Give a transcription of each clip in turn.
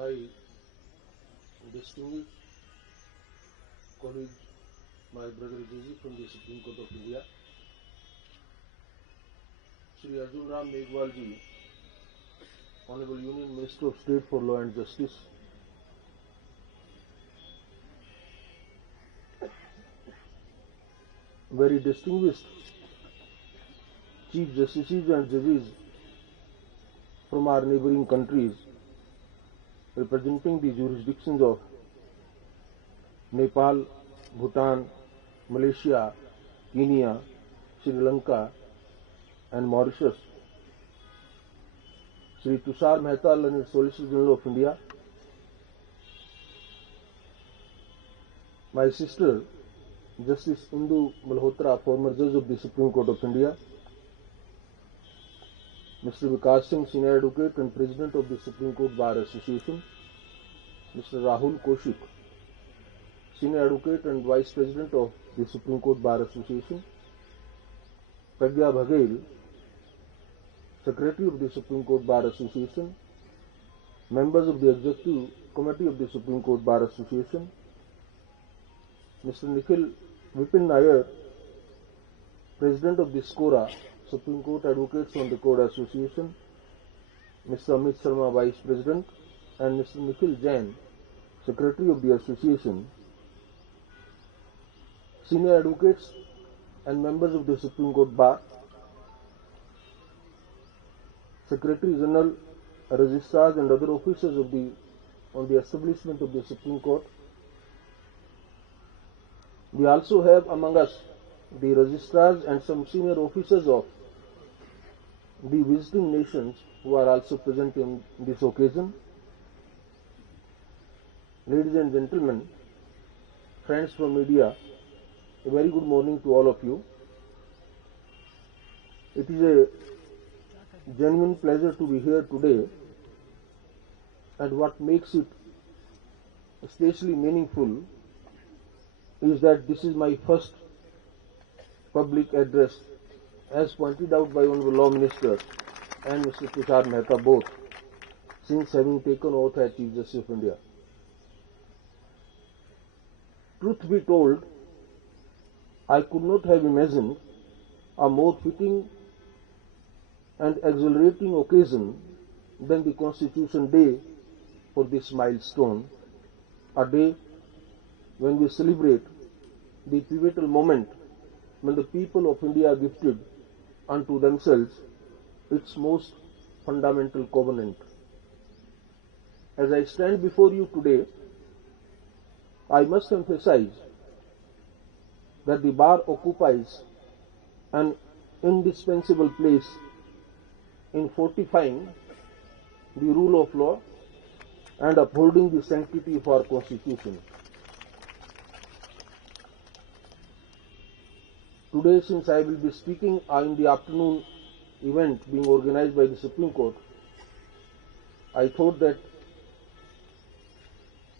my distinguished colleague, my brother Jiji from the Supreme Court of India, Shri Arjun Ram Meghwal ji, Honorable Union Minister of State for Law and Justice, very distinguished Chief Justices and Judges from our neighboring countries, representing the jurisdictions of Nepal, Bhutan, Malaysia, Kenya, Sri Lanka and Mauritius, Shri Tushar Mehta, Learned Solicitor General of India, my sister Justice Indu Malhotra, former Judge of the Supreme Court of India, Mr. Vikas Singh, Senior Advocate and President of the Supreme Court Bar Association, Mr. Rahul Kaushik, Senior Advocate and Vice President of the Supreme Court Bar Association, Pragya Baghel, Secretary of the Supreme Court Bar Association, members of the Executive Committee of the Supreme Court Bar Association, Mr. Nikhil Vipin Nair, President of the SCORA, Supreme Court Advocates on the Court Association, Mr. Amit Sharma, Vice President, and Mr. Nikhil Jain, Secretary of the Association, Senior Advocates and members of the Supreme Court Bar, Secretary General, Registrars and other officers on the establishment of the Supreme Court. We also have among us the registrars and some senior officers of the visiting nations who are also present in this occasion. Ladies and gentlemen, friends from media, a very good morning to all of you. It is a genuine pleasure to be here today, and what makes it especially meaningful is that this is my first public address, as pointed out by Honorable Law Minister and Mr. Tushar Mehta both, since having taken oath as Chief Justice of India. Truth be told, I could not have imagined a more fitting and exhilarating occasion than the Constitution Day for this milestone, a day when we celebrate the pivotal moment when the people of India gifted unto themselves its most fundamental covenant. As I stand before you today, I must emphasize that the bar occupies an indispensable place in fortifying the rule of law and upholding the sanctity of our Constitution. Today, since I will be speaking in the afternoon event being organized by the Supreme Court, I thought that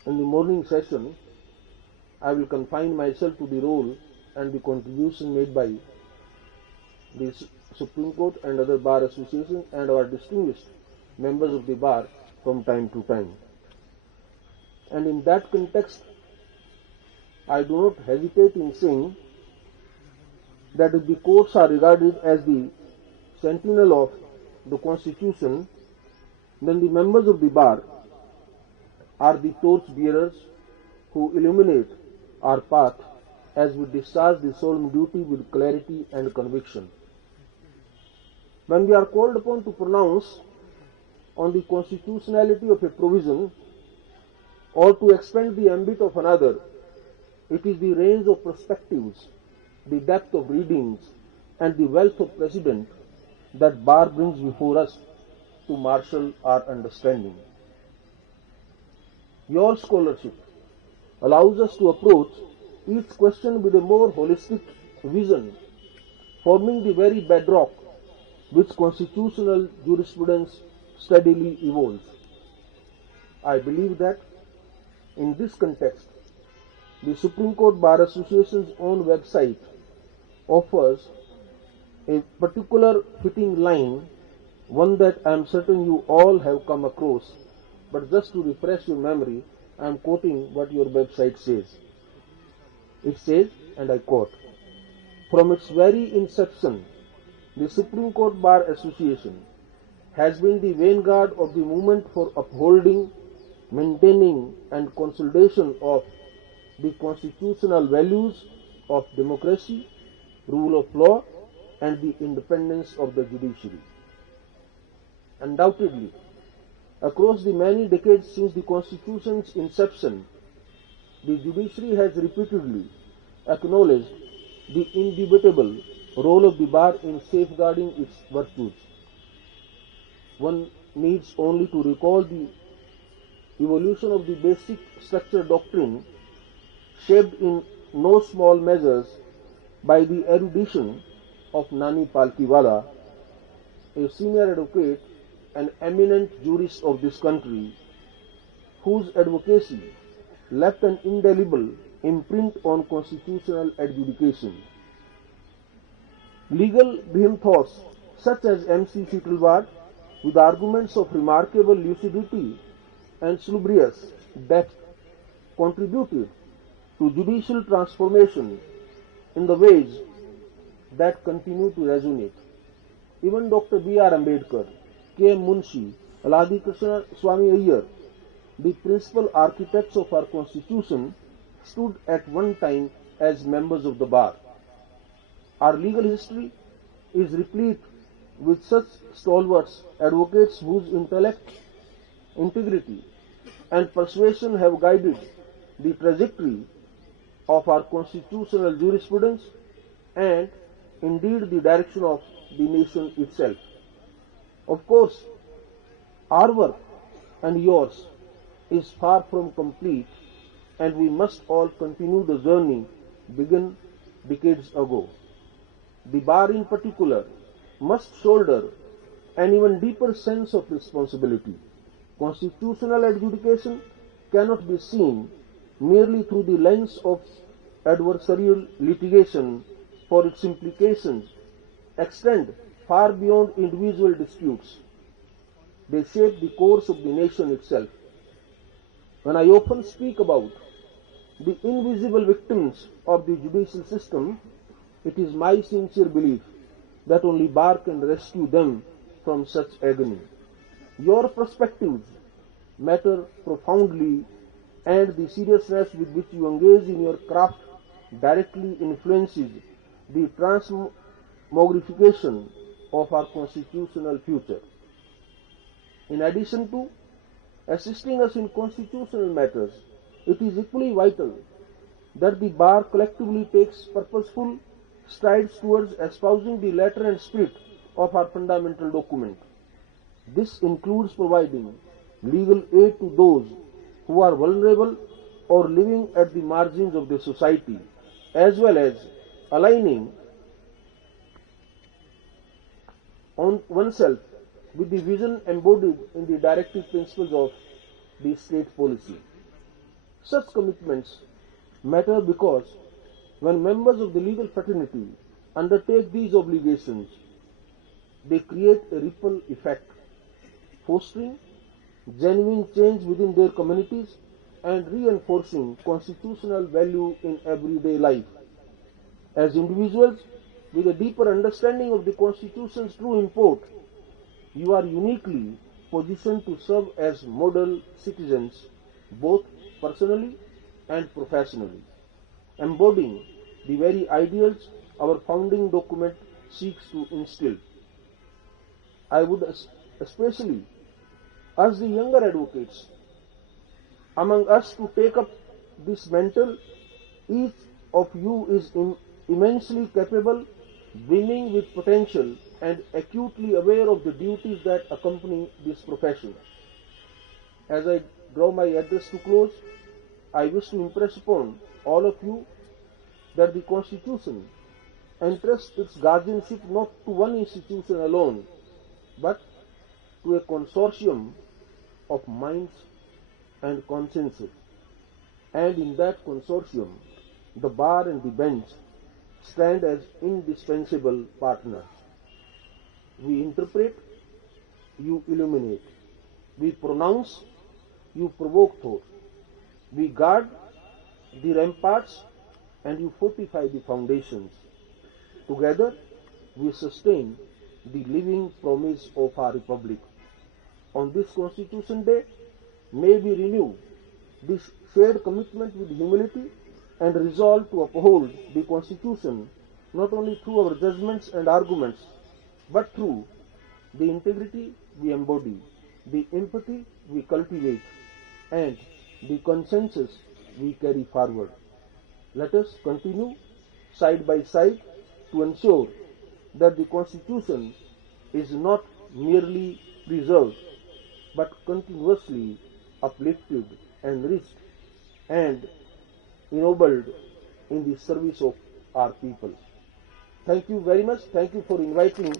in the morning session I will confine myself to the role and the contribution made by the Supreme Court and other bar associations and our distinguished members of the bar from time to time. And in that context, I do not hesitate in saying that if the courts are regarded as the sentinel of the Constitution, then the members of the bar are the torch bearers who illuminate our path as we discharge the solemn duty with clarity and conviction. When we are called upon to pronounce on the constitutionality of a provision or to expand the ambit of another, it is the range of perspectives, the depth of readings, and the wealth of precedent that bar brings before us to marshal our understanding. Your scholarship allows us to approach each question with a more holistic vision, forming the very bedrock which constitutional jurisprudence steadily evolves. I believe that in this context, the Supreme Court Bar Association's own website offers a particular fitting line, one that I am certain you all have come across but just to refresh your memory, I am quoting what your website says. It says, and I quote, "From its very inception, the Supreme Court Bar Association has been the vanguard of the movement for upholding, maintaining and consolidation of the constitutional values of democracy, rule of law and the independence of the judiciary." Undoubtedly, across the many decades since the Constitution's inception, the judiciary has repeatedly acknowledged the indubitable role of the bar in safeguarding its virtues. One needs only to recall the evolution of the basic structure doctrine, shaped in no small measures by the erudition of Nani Palkiwala, a senior advocate and eminent jurist of this country, whose advocacy left an indelible imprint on constitutional adjudication. Legal behemoths such as M.C. Sheetalwad, with arguments of remarkable lucidity and salubrious depth, contributed to judicial transformation in the ways that continue to resonate. Even Dr. B.R. Ambedkar, K. M. Munshi, Aladhi Krishna Swami Iyer, the principal architects of our Constitution, stood at one time as members of the bar. Our legal history is replete with such stalwarts, advocates whose intellect, integrity and persuasion have guided the trajectory of our constitutional jurisprudence and indeed the direction of the nation itself. Of course, our work and yours is far from complete, and we must all continue the journey begun decades ago. The bar in particular must shoulder an even deeper sense of responsibility. Constitutional adjudication cannot be seen merely through the lens of adversarial litigation, for its implications extend far beyond individual disputes. They shape the course of the nation itself. When I often speak about the invisible victims of the judicial system, it is my sincere belief that only bar can rescue them from such agony. Your perspectives matter profoundly, and the seriousness with which you engage in your craft directly influences the transmogrification of our constitutional future. In addition to assisting us in constitutional matters, it is equally vital that the bar collectively takes purposeful strides towards espousing the letter and spirit of our fundamental document. This includes providing legal aid to those who are vulnerable or living at the margins of the society, as well as aligning on oneself with the vision embodied in the directive principles of the state policy. Such commitments matter because when members of the legal fraternity undertake these obligations, they create a ripple effect, fostering genuine change within their communities and reinforcing constitutional value in everyday life. As individuals with a deeper understanding of the Constitution's true import, you are uniquely positioned to serve as model citizens, both personally and professionally, embodying the very ideals our founding document seeks to instill. I would especially urge the younger advocates among us to take up this mantle. Each of you is immensely capable, brimming with potential, and acutely aware of the duties that accompany this profession. As I draw my address to close, I wish to impress upon all of you that the Constitution entrusts its guardianship not to one institution alone, but to a consortium of minds and consciences. And in that consortium, the bar and the bench stand as indispensable partners. We interpret, you illuminate. We pronounce, you provoke thought. We guard the ramparts and you fortify the foundations. Together, we sustain the living promise of our Republic. On this Constitution Day, may we renew this shared commitment with humility and resolve to uphold the Constitution not only through our judgments and arguments, but through the integrity we embody, the empathy we cultivate, and the consensus we carry forward. Let us continue side by side to ensure that the Constitution is not merely preserved, but continuously uplifted, enriched, and ennobled in the service of our people. Thank you very much. Thank you for inviting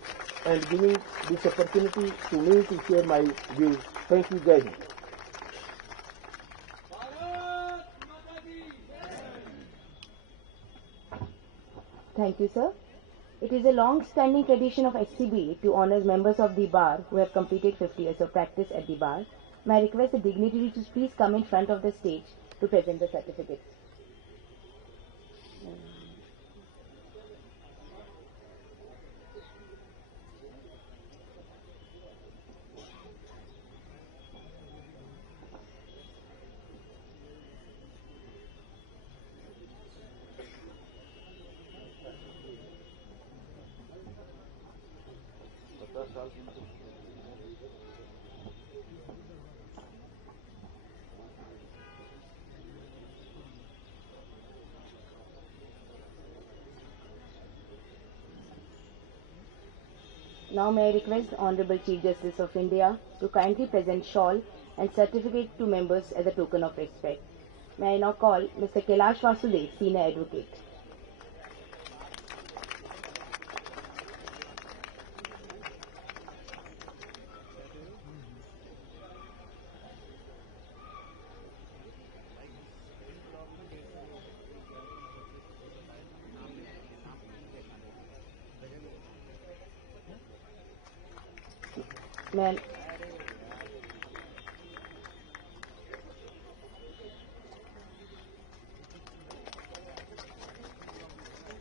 and giving this opportunity to me to share my views. Thank you, Jai Hind. Thank you, sir. It is a long-standing tradition of SCB to honor members of the bar who have completed 50 years of practice at the bar. May I request the dignitary to please come in front of the stage to present the certificates. Now may I request the Honorable Chief Justice of India to kindly present shawl and certificate to members as a token of respect. May I now call Mr. Kailash Vasudev, Senior Advocate.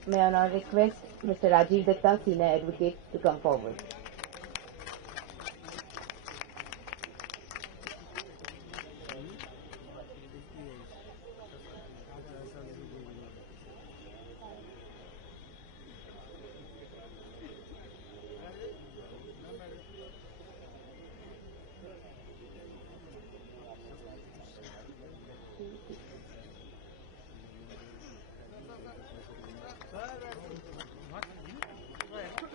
May I now request Mr. Rajiv Datta, Senior Advocate, to come forward.